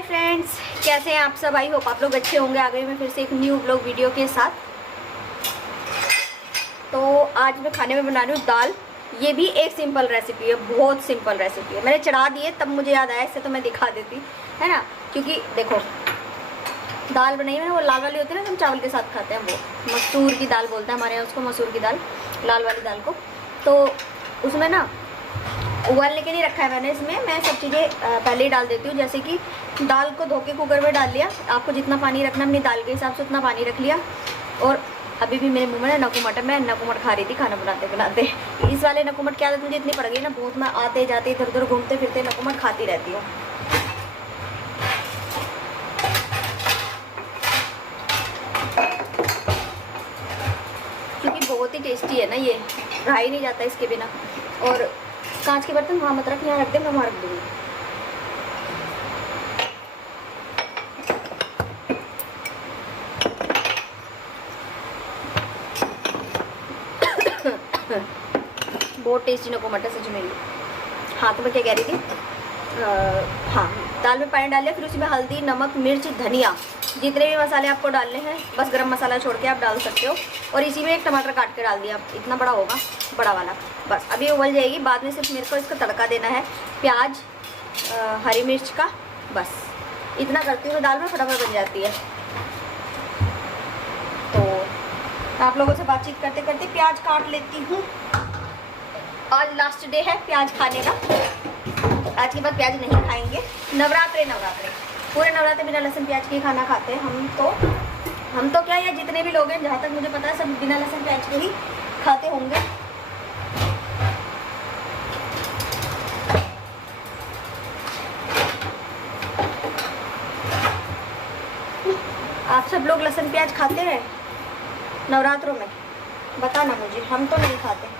Hi friends, कैसे हैं आप सब। आई होप आप लोग अच्छे होंगे। आ गई मैं फिर से एक न्यू ब्लॉग वीडियो के साथ। तो आज मैं खाने में बना रही हूँ दाल। ये भी एक सिंपल रेसिपी है, बहुत सिंपल रेसिपी है। मैंने चढ़ा दी है तब मुझे याद आया, इससे तो मैं दिखा देती है ना। क्योंकि देखो दाल बनाई है ना, वो लाल वाली होती है ना, हम चावल के साथ खाते हैं, वो मसूर की दाल बोलते हैं हमारे यहाँ उसको, मसूर की दाल, लाल वाली दाल को। तो उसमें ना उबालने के लिए रखा है मैंने। इसमें मैं सब चीज़ें पहले ही डाल देती हूँ। जैसे कि दाल को धो के कुकर में डाल लिया, आपको जितना पानी रखना अपनी दाल के हिसाब से उतना पानी रख लिया। और अभी भी मेरे मुंह में ना नकुमट है, मैं नकुमट खा रही थी खाना बनाते बनाते। इस वाले नकुमट की आदत मुझे इतनी पड़ गई ना, बहुत मैं आते जाते इधर उधर घूमते फिरते नकुमट खाती रहती हूँ। क्योंकि बहुत ही टेस्टी है ना, ये रहा ही नहीं जाता इसके बिना। और कांच के बर्तन वहाँ मत रख, यहाँ रख दे, मैं वहाँ रख दूँगी। बहुत टेस्टी नकुमट है सच में। हाँ तो मैं क्या कह रही थी, हाँ दाल में पानी डाल लिया, फिर उसमें हल्दी, नमक, मिर्च, धनिया, जितने भी मसाले आपको डालने हैं, बस गरम मसाला छोड़ के आप डाल सकते हो। और इसी में एक टमाटर काट के डाल दिया, इतना बड़ा होगा, बड़ा वाला। बस अभी उबल जाएगी, बाद में सिर्फ मेरे को इसका तड़का देना है, प्याज, हरी मिर्च का। बस इतना करती हूँ, दाल में फटाफट बन जाती है। तो आप लोगों से बातचीत करते करते प्याज काट लेती हूँ। आज लास्ट डे है प्याज खाने का, आज के बाद प्याज नहीं खाएंगे। नवरात्रे पूरे नवरात्रे बिना लहसुन प्याज के ही खाना खाते हैं हम तो क्या, या जितने भी लोग हैं जहाँ तक मुझे पता है सब बिना लहसुन प्याज के ही खाते होंगे। आप सब लोग लहसुन प्याज खाते हैं नवरात्रों में? बताना मुझे, हम तो नहीं खाते।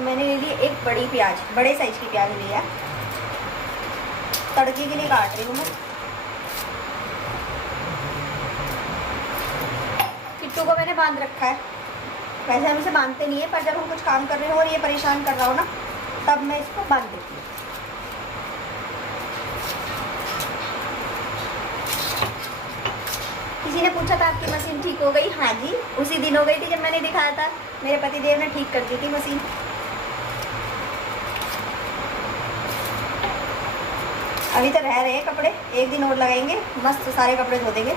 मैंने ले ली एक बड़ी प्याज, बड़े साइज की प्याज लिया, तड़के के लिए काट रही हूँ मैं। किट्टू को मैंने बांध रखा है, वैसे हम इसे बांधते नहीं है, पर जब हम कुछ काम कर रहे हो और ये परेशान कर रहा हो ना, तब मैं इसको बांध देती हूँ। किसी ने पूछा था आपकी मशीन ठीक हो गई? हाँ जी, उसी दिन हो गई थी जब मैंने दिखाया था, मेरे पतिदेव ने ठीक कर दी थी मशीन। अभी तो रह रहे हैं कपड़े, एक दिन और लगाएंगे, मस्त सारे कपड़े धो देंगे।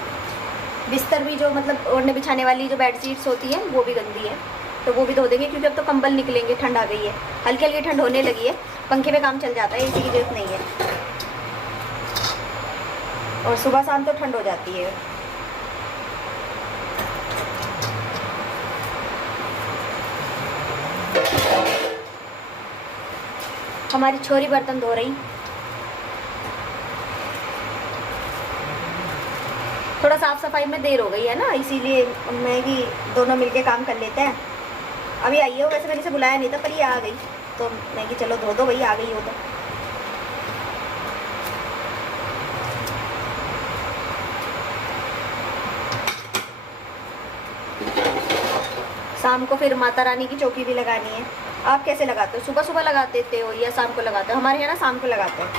बिस्तर भी, जो मतलब ओढ़ने बिछाने वाली जो बेडशीट्स होती हैं वो भी गंदी है, तो वो भी धो देंगे। क्योंकि अब तो कंबल निकलेंगे, ठंड आ गई है, हल्की हल्की ठंड होने लगी है, पंखे में काम चल जाता है, एसी की जरूरत नहीं है। और सुबह शाम तो ठंड हो जाती है। हमारी छोरी बर्तन धो रही, थोड़ा साफ सफाई में देर हो गई है ना, इसीलिए मैं कि दोनों मिलके काम कर लेते हैं। अभी आई हो, वैसे मैंने इसे बुलाया नहीं था, पर ये आ गई, तो मैं कि चलो धो दो भाई, आ गई हो तो। शाम को फिर माता रानी की चौकी भी लगानी है। आप कैसे लगाते हो? सुबह सुबह लगा देते हो या शाम को लगाते हो? हमारे यहाँ ना शाम को लगाते हैं।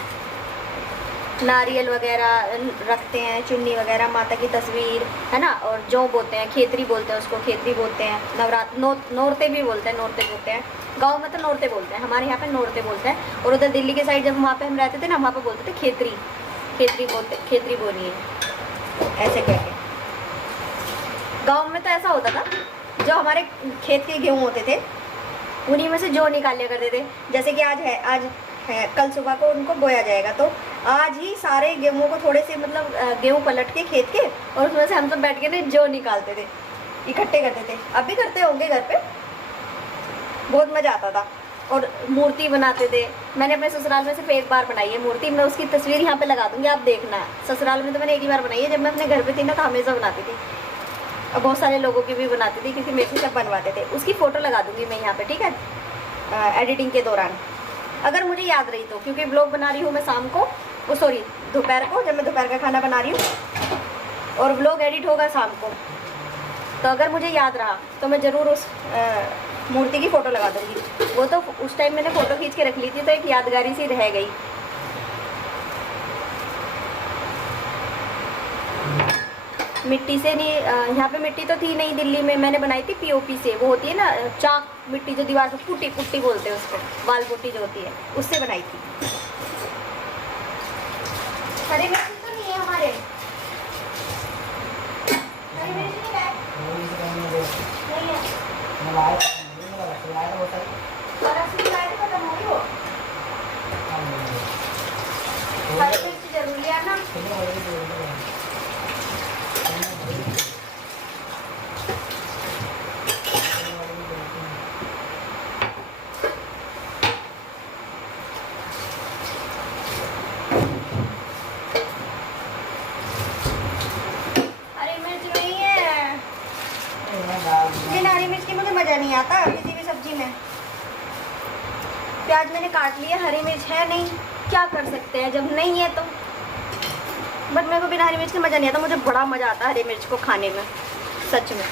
नारियल वगैरह रखते हैं, चुन्नी वगैरह, माता की तस्वीर है ना, और जौ बोलते हैं, खेतरी बोलते हैं उसको, खेतरी बोलते हैं। नौरते भी बोलते हैं, नौरते बोलते हैं। गांव में तो नौरते बोलते हैं, हमारे यहाँ पे नौरते बोलते हैं। और उधर दिल्ली के साइड जब वहाँ पे हम रहते थे ना, वहाँ पे बोलते थे खेतरी, खेतरी बोलते, खेतरी बोलिए ऐसे करके। गाँव में तो ऐसा होता था, जो हमारे खेत के गेहूँ होते थे उन्हीं में से जौ निकाल लिया करते थे। जैसे कि आज है, कल सुबह को उनको बोया जाएगा, तो आज ही सारे गेहूँ को थोड़े से मतलब गेहूँ पलट के खेत के, और उसमें से हम सब बैठ के ना जौ निकालते थे, इकट्ठे करते थे। अब भी करते होंगे घर पे, बहुत मज़ा आता था। और मूर्ति बनाते थे। मैंने अपने ससुराल में सिर्फ एक बार बनाई है मूर्ति, मैं उसकी तस्वीर यहाँ पे लगा दूँगी, आप देखना। ससुराल में तो मैंने एक ही बार बनाई है, जब मैं अपने घर पर थी ना तो हमेशा बनाती थी, और बहुत सारे लोगों की भी बनाती थी, क्योंकि मेरे से सब बनवाते थे। उसकी फ़ोटो लगा दूँगी मैं यहाँ पर, ठीक है, एडिटिंग के दौरान, अगर मुझे याद रही तो। क्योंकि ब्लॉग बना रही हूँ मैं शाम को, सॉरी दोपहर को, जब मैं दोपहर का खाना बना रही हूँ, और ब्लॉग एडिट होगा शाम को। तो अगर मुझे याद रहा तो मैं ज़रूर उस मूर्ति की फ़ोटो लगा दूँगी। वो तो उस टाइम मैंने फ़ोटो खींच के रख ली थी, तो एक यादगारी सी रह गई। मिट्टी से नहीं, यहाँ पे मिट्टी तो थी नहीं दिल्ली में, मैंने बनाई थी पीओपी से। वो होती है ना चाक मिट्टी, जो दीवार पे पुट्टी पुट्टी बोलते हैं उसको, वाल पुट्टी जो होती है, उससे बनाई थी। हरी मिर्च तो नहीं है हमारे, हरी मिर्च नहीं है, नहीं है। और असली लाए थे, खत्म हो गई वो। हरी मिर्च जरूर लिया ना। लेकिन हरी मिर्च की मुझे मज़ा नहीं आता किसी भी सब्जी में। प्याज मैंने काट लिया, हरी मिर्च है नहीं, क्या कर सकते हैं जब नहीं है तो। बट मेरे को बिना हरी मिर्च के मज़ा नहीं आता। मुझे बड़ा मज़ा आता है हरी मिर्च को खाने में, सच में।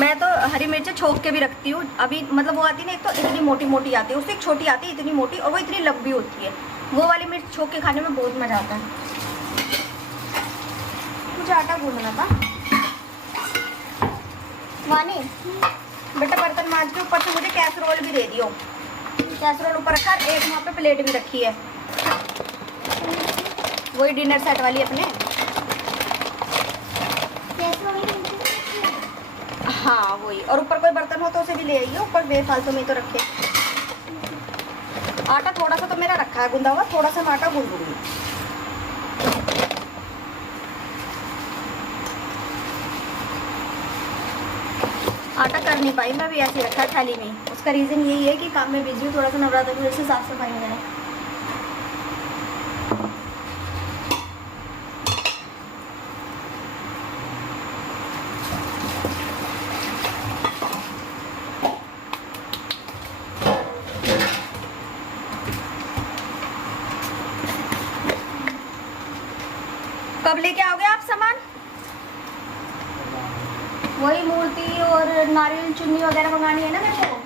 मैं तो हरी मिर्च छोक के भी रखती हूँ। अभी मतलब वो आती है ना, एक तो इतनी मोटी मोटी आती है, उससे एक छोटी आती है इतनी मोटी, और वो इतनी लंबी होती है। वो वाली मिर्च छोक के खाने में बहुत मज़ा आता है। मुझे आटा गूंदना था। वानी बेटा बर्तन मांज के ऊपर से मुझे कैसरोल भी दे दियो। कैसरोल ऊपर रखा, एक वहाँ पे प्लेट भी रखी है, वही डिनर सेट वाली अपने। हाँ वही, और ऊपर कोई बर्तन हो तो उसे भी ले आइए, ऊपर बेफालतू में तो रखे। आटा थोड़ा सा तो मेरा रखा है गूंदा हुआ, थोड़ा सा मैं आटा गूंद दूँगी। आटा कर नहीं पाई मैं भी, ऐसे रखा थाली में। उसका रीज़न यही है कि काम में बिजी हूँ, थोड़ा सा नवरात्र की वजह से साफ सफाई में है। कब लेके आओगे आप सामान? वही मूर्ति और नारियल चुन्नी वगैरह मंगानी है ना मेरे को।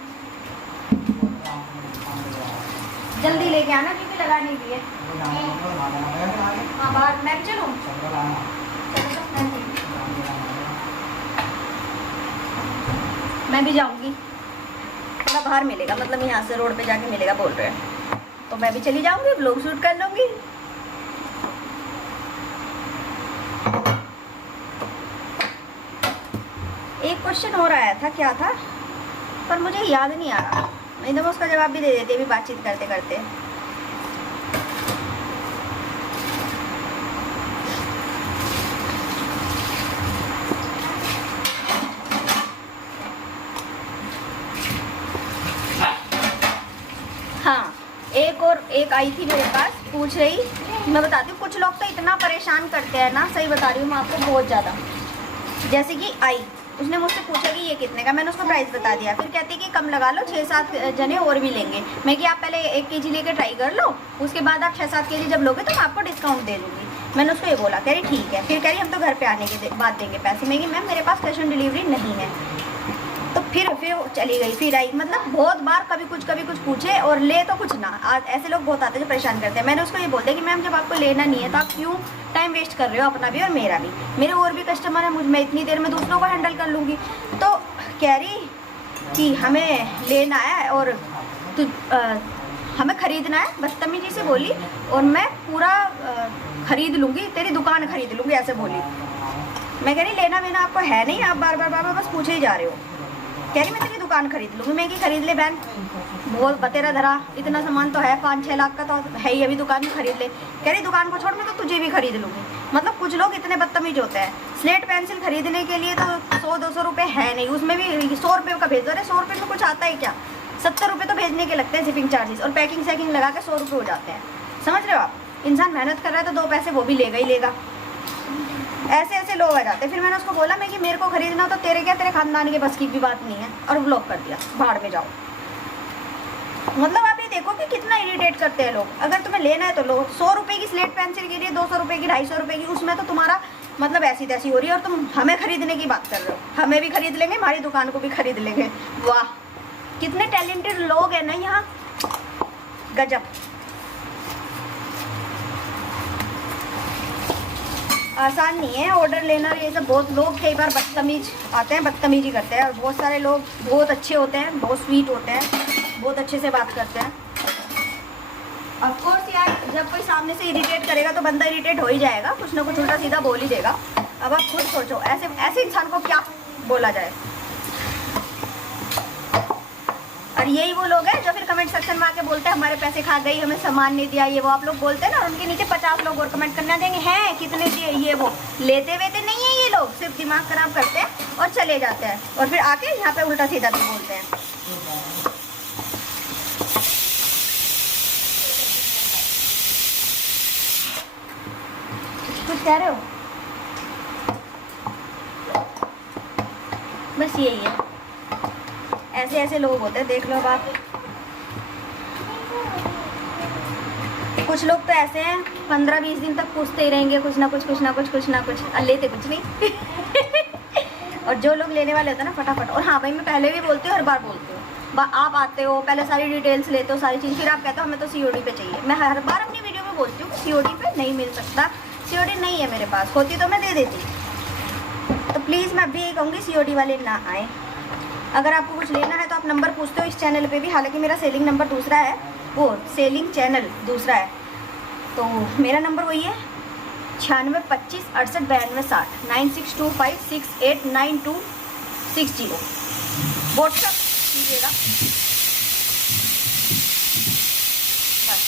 जल्दी लेके आना क्योंकि लगानी भी है। हाँ बाहर मैं भी चलूँ? मैं भी जाऊँगी, थोड़ा बाहर मिलेगा, मतलब यहाँ से रोड पे जाके मिलेगा बोल रहे हैं, तो मैं भी चली जाऊँगी, व्लॉग शूट कर लूँगी। एक क्वेश्चन और आया था, क्या था पर मुझे याद नहीं आ रहा, नहीं तो मैं उसका जवाब भी दे देती अभी बातचीत करते करते। हाँ एक आई थी मेरे पास, पूछ रही, मैं बताती हूँ। कुछ लोग तो इतना परेशान करते हैं ना, सही बता रही हूँ मैं आपको, बहुत ज़्यादा। जैसे कि आई, उसने मुझसे पूछा कि ये कितने का, मैंने उसको प्राइस बता दिया। फिर कहती कि कम लगा लो, 6-7 जने और भी लेंगे। मैं कि आप पहले 1 kg लेके ट्राई कर लो, उसके बाद आप 6-7 kg जब लोगे तो मैं आपको डिस्काउंट दे दूँगी। मैंने उसको ये बोला, कह रही ठीक है। फिर कह रही हम तो घर पे आने के बाद देंगे पैसे। मैं कि मैम मेरे पास कैश ऑन डिलीवरी नहीं है। तो फिर चली गई, फिर आई। मतलब बहुत बार कभी कुछ पूछे और ले तो कुछ ना। ऐसे लोग बहुत आते हैं जो परेशान करते हैं। मैंने उसको ये बोल दिया कि मैम जब आपको लेना नहीं है तो आप क्यों टाइम वेस्ट कर रहे हो, अपना भी और मेरा भी। मेरे और भी कस्टमर हैं, मैं इतनी देर में दूसरों को हैंडल कर लूँगी। तो कह रही कि हमें लेना है और हमें ख़रीदना है, बदतमीजी से बोली, और मैं पूरा ख़रीद लूँगी, तेरी दुकान ख़रीद लूँगी, ऐसे बोली। मैं कह रही लेना वेना आपको है नहीं, आप बार बार बस पूछे ही जा रहे हो। कह रही मैं तेरी दुकान खरीद लूँगी। मैं कि खरीद ले बहन, बहुत बतेरा धरा, इतना सामान तो है, 5-6 लाख का तो है ही, अभी दुकान में खरीद ले। कह रही दुकान को छोड़ मैं तो तुझे भी खरीद लूँगी। मतलब कुछ लोग इतने बदतमीज होते हैं। स्लेट पेंसिल खरीदने के लिए तो 100-200 रुपये है नहीं, उसमें भी 100 रुपये का भेज दो। अरे 100 रुपये में कुछ आता है क्या? 70 रुपये तो भेजने के लगते हैं शिपिंग चार्जेस, और पैकिंग सैकिंग लगा के 100 रुपये हो जाते हैं। समझ रहे हो आप? इंसान मेहनत कर रहा है तो 2 पैसे वो भी लेगा ही लेगा। ऐसे लोग आ जाते हैं। फिर मैंने उसको बोला मैं कि मेरे को खरीदना तो तेरे क्या, तेरे खानदान के बस की भी बात नहीं है, और ब्लॉक कर दिया, भाड़ में जाओ। मतलब आप ये देखो कि कितना इरिटेट करते हैं लोग। अगर तुम्हें लेना है तो लो। 100 रुपये की स्लेट पेंसिल के लिए 200 रुपये की, 250 रुपये की, उसमें तो तुम्हारा मतलब ऐसी तैसी हो रही है, और तुम हमें खरीदने की बात कर रहे हो। हमें भी खरीद लेंगे, हमारी दुकान को भी खरीद लेंगे। वाह, कितने टैलेंटेड लोग हैं ना यहाँ, गजब। आसान नहीं है ऑर्डर लेना ये सब। बहुत लोग कई बार बदतमीज आते हैं, बदतमीजी करते हैं, और बहुत सारे लोग बहुत अच्छे होते हैं, बहुत स्वीट होते हैं, बहुत अच्छे से बात करते हैं। ऑफ कोर्स यार, जब कोई सामने से इरिटेट करेगा तो बंदा इरिटेट हो ही जाएगा, कुछ ना कुछ उल्टा सीधा बोल ही देगा। अब आप खुद सोचो, ऐसे इंसान को क्या बोला जाए। और यही वो लोग हैं जो फिर कमेंट सेक्शन में आके बोलते हैं हमारे पैसे खा गई, हमें सामान नहीं दिया, ये वो। आप लोग बोलते हैं ना, और उनके नीचे 50 लोग और कमेंट करना देंगे, हैं कितने दिए, ये वो। लेते वेते नहीं है ये लोग, सिर्फ दिमाग खराब करते हैं और चले जाते हैं, और फिर आके यहाँ पे उल्टा सीधा भी बोलते हैं। कुछ कह रहे हो? बस यही है, ऐसे ऐसे लोग होते हैं, देख लो अब आप। कुछ लोग तो ऐसे हैं 15-20 दिन तक पूछते ही रहेंगे कुछ ना कुछ, कुछ ना कुछ, कुछ ना कुछ, लेते कुछ नहीं। और जो लोग लेने वाले होते हैं ना, फटाफट। और हाँ भाई, मैं पहले भी बोलती हूँ, हर बार बोलती हूँ, आप आते हो पहले सारी डिटेल्स लेते हो, सारी चीज़, फिर आप कहते हो हमें तो COD पे चाहिए। मैं हर बार अपनी वीडियो में बोलती हूँ COD पे नहीं मिल सकता, COD नहीं है मेरे पास, होती तो मैं दे देती। तो प्लीज़ मैं अभी यही कहूँगी, COD वाले ना आए। अगर आपको कुछ लेना है तो आप नंबर पूछते हो इस चैनल पे भी, हालांकि मेरा सेलिंग नंबर दूसरा है, वो सेलिंग चैनल दूसरा है, तो मेरा नंबर वही है 96 25 68 92 60 9625 689260। व्हाट्सअप कीजिएगा। बस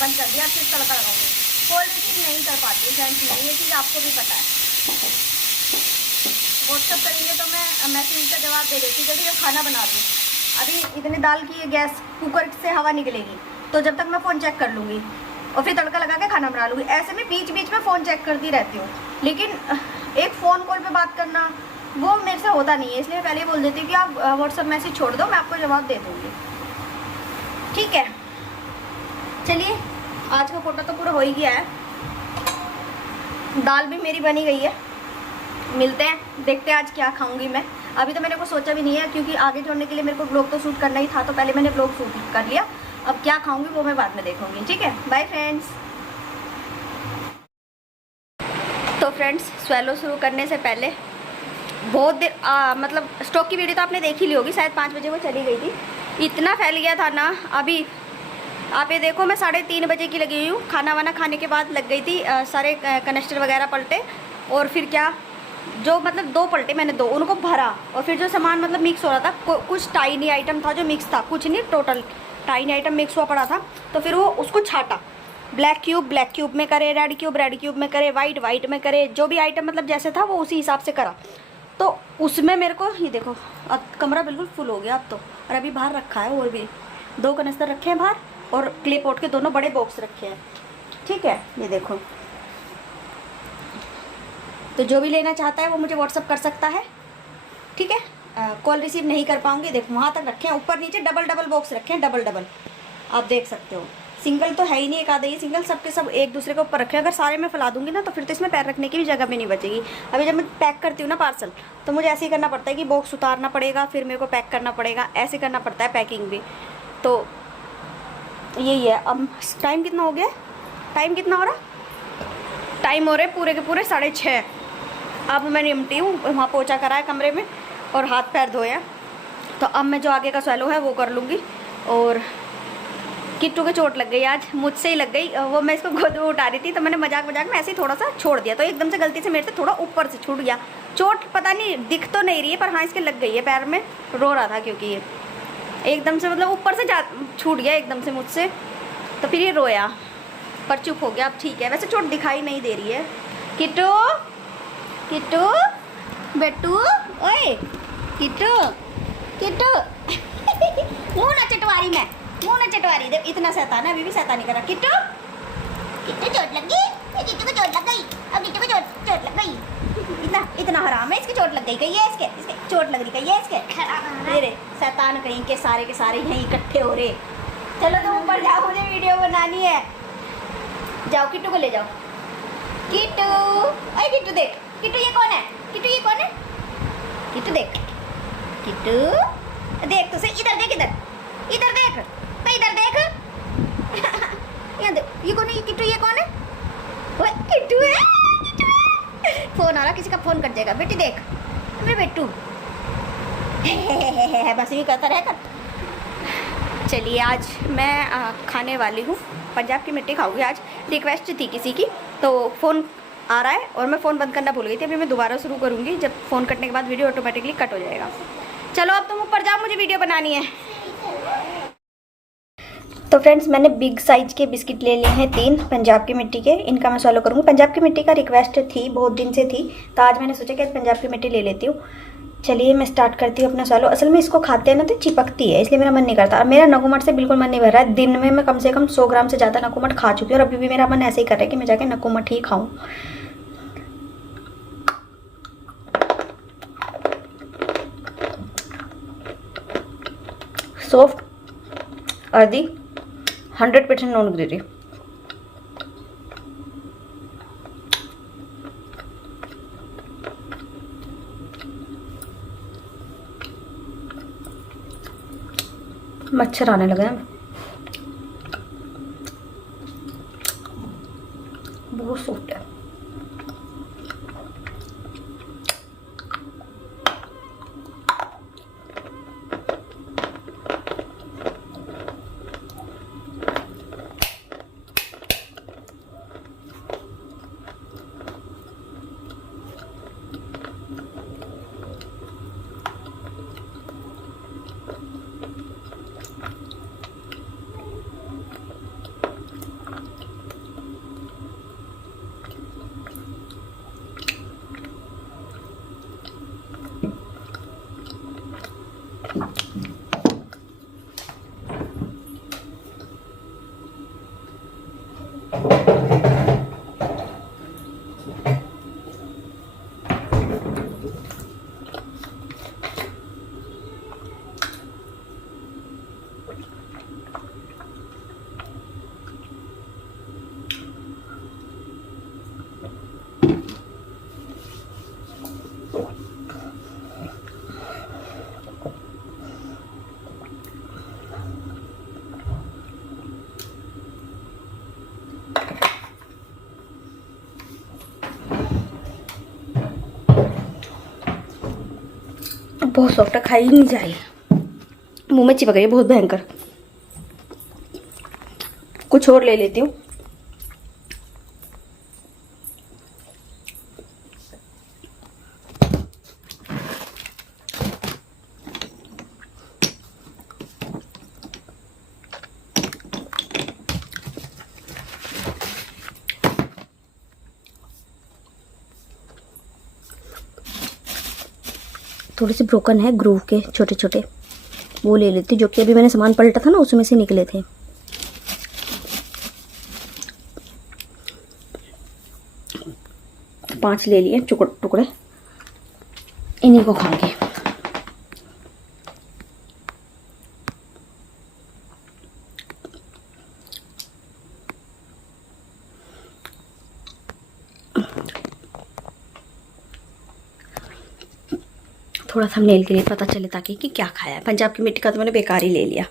बंद कर दिया, फिर तड़का लगाऊंगी। कॉल रिसीव नहीं कर पाती फ्रेंड्स, ये चीज़ आपको भी पता है। व्हाट्सअप करेंगे तो मैं मैसेज का जवाब दे देती, जल्दी जब खाना बना दूँ। अभी इतने दाल की गैस कुकर से हवा निकलेगी, तो जब तक मैं फ़ोन चेक कर लूँगी और फिर तड़का लगा के खाना बना लूँगी। ऐसे में बीच बीच में फ़ोन चेक करती रहती हूँ, लेकिन एक फ़ोन कॉल पे बात करना वो मेरे से होता नहीं है, इसलिए पहले ही बोल देती हूँ कि आप व्हाट्सअप मैसेज छोड़ दो, मैं आपको जवाब दे दूँगी। ठीक है, चलिए आज का फोटो तो पूरा हो ही गया है, दाल भी मेरी बनी गई है। मिलते हैं, देखते हैं आज क्या खाऊंगी मैं। अभी तो मैंने कुछ सोचा भी नहीं है, क्योंकि आगे छोड़ने के लिए मेरे को ब्लॉग तो शूट करना ही था, तो पहले मैंने ब्लॉग शूट कर लिया। अब क्या खाऊंगी वो मैं बाद में देखूंगी। ठीक है, बाय फ्रेंड्स। तो फ्रेंड्स, स्वेलो शुरू करने से पहले बहुत देर मतलब स्टॉक की वीडियो तो आपने देख ही ली होगी, शायद 5 बजे वो चली गई थी। इतना फैल गया था ना, अभी आप ये देखो मैं 3:30 बजे की लगी हुई हूँ। खाना वाना खाने के बाद लग गई थी, सारे कनेक्टर वगैरह पलटे, और फिर क्या, जो मतलब 2 पलटे मैंने, 2 उनको भरा, और फिर जो सामान मतलब मिक्स हो रहा था, कुछ टाइनी आइटम था जो मिक्स था, कुछ नहीं, टोटल टाइनी आइटम मिक्स हुआ पड़ा था। तो फिर वो उसको छाटा, ब्लैक क्यूब में करे, रेड क्यूब में करे, वाइट में करे, जो भी आइटम मतलब जैसे था वो उसी हिसाब से करा। तो उसमें मेरे को ये देखो, अब कमरा बिल्कुल फुल हो गया अब तो। और अभी बाहर रखा है, और भी 2 कनस्तर रखे हैं बाहर, और क्ले पॉट के दोनों बड़े बॉक्स रखे हैं। ठीक है, ये देखो। तो जो भी लेना चाहता है वो मुझे व्हाट्सअप कर सकता है। ठीक है, कॉल रिसीव नहीं कर पाऊंगी। देखो वहाँ तक रखे हैं, ऊपर नीचे डबल बॉक्स रखे हैं, डबल आप देख सकते हो। सिंगल तो है ही नहीं, एक आधा ही सिंगल, सबके सब एक दूसरे के ऊपर रखे हैं। अगर सारे मैं फैला दूंगी ना तो फिर तो इसमें पैर रखने की भी जगह भी नहीं बचेगी। अभी जब मैं पैक करती हूँ ना पार्सल, तो मुझे ऐसे ही करना पड़ता है कि बॉक्स उतारना पड़ेगा, फिर मेरे को पैक करना पड़ेगा, ऐसे करना पड़ता है पैकिंग भी। तो यही है। अब टाइम कितना हो गया, टाइम कितना हो रहा, टाइम हो रहे पूरे के पूरे 6:30। अब मैं निपटी हूँ, वहाँ पोछा करा है कमरे में और हाथ पैर धोए हैं। तो अब मैं जो आगे का स्वेलो है वो कर लूँगी। और किट्टू को चोट लग गई आज, मुझसे ही लग गई। वो मैं इसको गोद में उठा रही थी, तो मैंने मजाक में ऐसे ही थोड़ा सा छोड़ दिया, तो एकदम से गलती से मेरे से थोड़ा ऊपर से छूट गया। चोट पता नहीं दिख तो नहीं रही है, पर हाँ इसके लग गई है पैर में। रो रहा था क्योंकि ये एकदम से मतलब ऊपर से छूट गया एकदम से मुझसे, तो फिर ये रोया, पर चुप हो गया। अब ठीक है, वैसे चोट दिखाई नहीं दे रही है। किट्टू बेटू, ओए किट्टू मुँह ना चटवारी, मैं मुँह ना चटवारी। देख इतना शैतान है, अभी भी शैतानी करा। किट्टू चोट लग गई, किट्टू को चोट लग गई, अब किट्टू को चोट लग गई। इतना हराम है, इसकी चोट लग गई कहीं है, इसके चोट लग रही कहीं है इसके। मेरे शैतान कहीं के सारे यहीं इकट्ठे हो रहे। चलो तुम ऊपर जाओ, मुझे वीडियो बनानी है। जाओ किट्टू को ले जाओ। किट्टू, अरे किट्टू देख, किट्टू ये कौन है? किट्टू ये कौन है? किट्टू देख, किट्टू देख तो सही, इधर देख, इधर देख, मैं इधर देख। यहाँ देख, ये कौन है? ये किट्टू, ये कौन है? ओए किट्टू है, फोन आ रहा, किसी का फोन कट जाएगा। बेटी देख, मेरे बेटू बस ये कहता रहेगा। चलिए आज मैं खाने वाली हूँ, पंजाब की मिट्टी खाऊंगी आज। रिक्वेस्ट थी किसी की, तो फ़ोन आ रहा है और मैं फ़ोन बंद करना भूल गई थी। अभी मैं दोबारा शुरू करूँगी, जब फ़ोन कटने के बाद वीडियो ऑटोमेटिकली कट हो जाएगा। चलो अब तुम ऊपर जाओ, मुझे वीडियो बनानी है। तो फ्रेंड्स, मैंने बिग साइज़ के बिस्किट ले लिए हैं 3 पंजाब की मिट्टी के। इनका मैं सॉलो करूँगी। पंजाब की मिट्टी का रिक्वेस्ट थी, बहुत दिन से थी, तो आज मैंने सोचा कि पंजाब की मिट्टी ले लेती हूँ। चलिए मैं स्टार्ट करती हूँ अपना सॉलो। असल में इसको खाते हैं ना तो चिपकती है, इसलिए मेरा मन नहीं करता। और मेरा नकुमट से बिल्कुल मन नहीं भर रहा है। दिन में मैं कम से कम 100 ग्राम से ज़्यादा नकुमट खा चुकी हूँ और अभी भी मेरा मन ऐसे ही कर रहा है कि मैं जाके नकुमट ही खाऊँ। Soft, earthy, 100% non gravy. मच्छर आने लगे हैं, बहुत सॉफ्ट है। बहुत सॉफ्ट है, खाई नहीं जा रही, मुंह में चिपक गई बहुत भयंकर। कुछ और ले लेती हूँ। थोड़े से ब्रोकन है ग्रूव के छोटे छोटे, वो ले लेती, जो कि अभी मैंने सामान पलटा था ना उसमें से निकले थे। पांच ले लिए टुकड़े, इन्हीं को खाऊंगी। थोड़ा थंबनेल के लिए पता चले ताकि कि क्या खाया है। पंजाब की मिट्टी का तो मैंने बेकार ही ले लिया।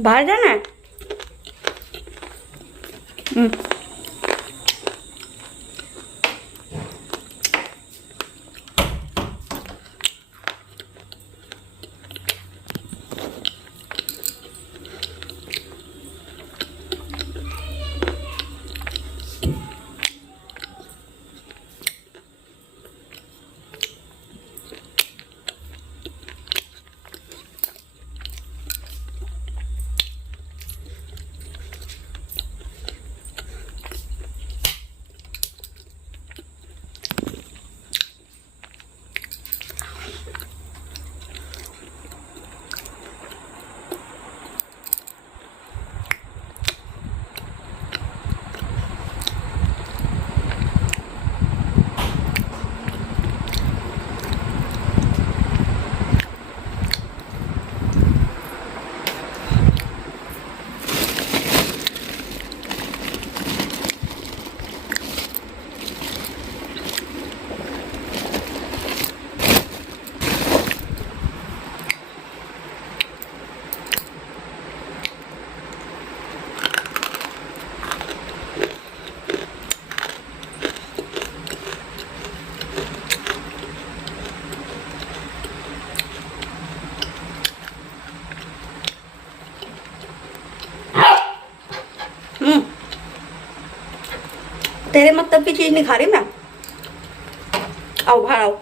बाहर जाना है? तेरे मतलब की चीज नहीं खा रही मैं। आओ बाहर आओ,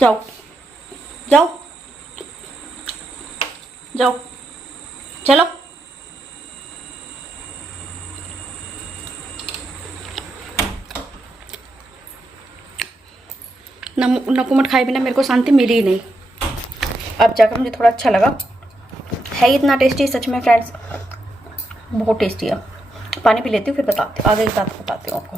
जाओ जाओ जाओ, चलो। नकुमट खाए बिना मेरे को शांति मिली ही नहीं। अब जाकर मुझे थोड़ा अच्छा लगा। है इतना टेस्टी सच में फ्रेंड्स, बहुत टेस्टी है। पानी पी लेती हूँ फिर बताती हूँ, आगे की बात बताती हूँ आपको।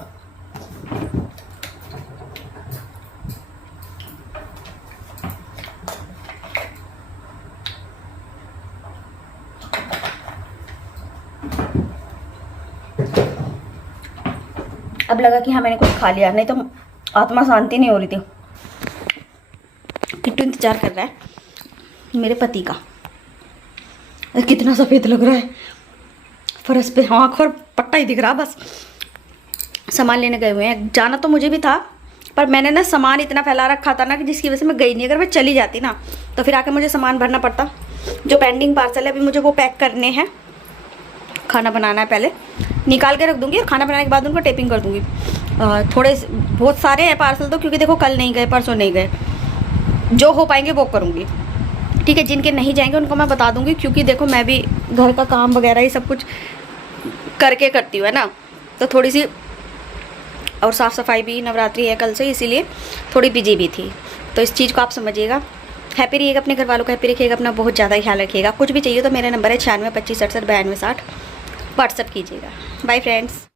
अब लगा कि हाँ मैंने कुछ खा लिया, नहीं तो आत्मा शांति नहीं हो रही थी। किट्टू इंतजार कर रहा है मेरे पति का। कितना सफ़ेद लग रहा है फर्श पे, आँख और पट्टा ही दिख रहा। बस सामान लेने गए हुए हैं। जाना तो मुझे भी था, पर मैंने ना सामान इतना फैला रखा था ना कि जिसकी वजह से मैं गई नहीं। अगर मैं चली जाती ना तो फिर आके मुझे सामान भरना पड़ता। जो पेंडिंग पार्सल है अभी मुझे वो पैक करने हैं। खाना बनाना है, पहले निकाल के रख दूँगी और खाना बनाने के बाद उनको टेपिंग कर दूँगी। थोड़े बहुत सारे हैं पार्सल तो, क्योंकि देखो कल नहीं गए परसों नहीं गए, जो हो पाएंगे वो करूँगी। ठीक है, जिनके नहीं जाएंगे उनको मैं बता दूँगी, क्योंकि देखो मैं भी घर का काम वगैरह ही सब कुछ करके करती हूँ है ना, तो थोड़ी सी और साफ़ सफाई भी, नवरात्रि है कल से, इसीलिए थोड़ी बिजी भी थी। तो इस चीज़ को आप समझिएगा। हैप्पी रहिएगा, अपने घर वालों को हैप्पी रखिएगा, अपना बहुत ज़्यादा ख्याल रखिएगा। कुछ भी चाहिए तो मेरा नंबर है 96 25 67 92 60, व्हाट्सअप कीजिएगा। Bye friends.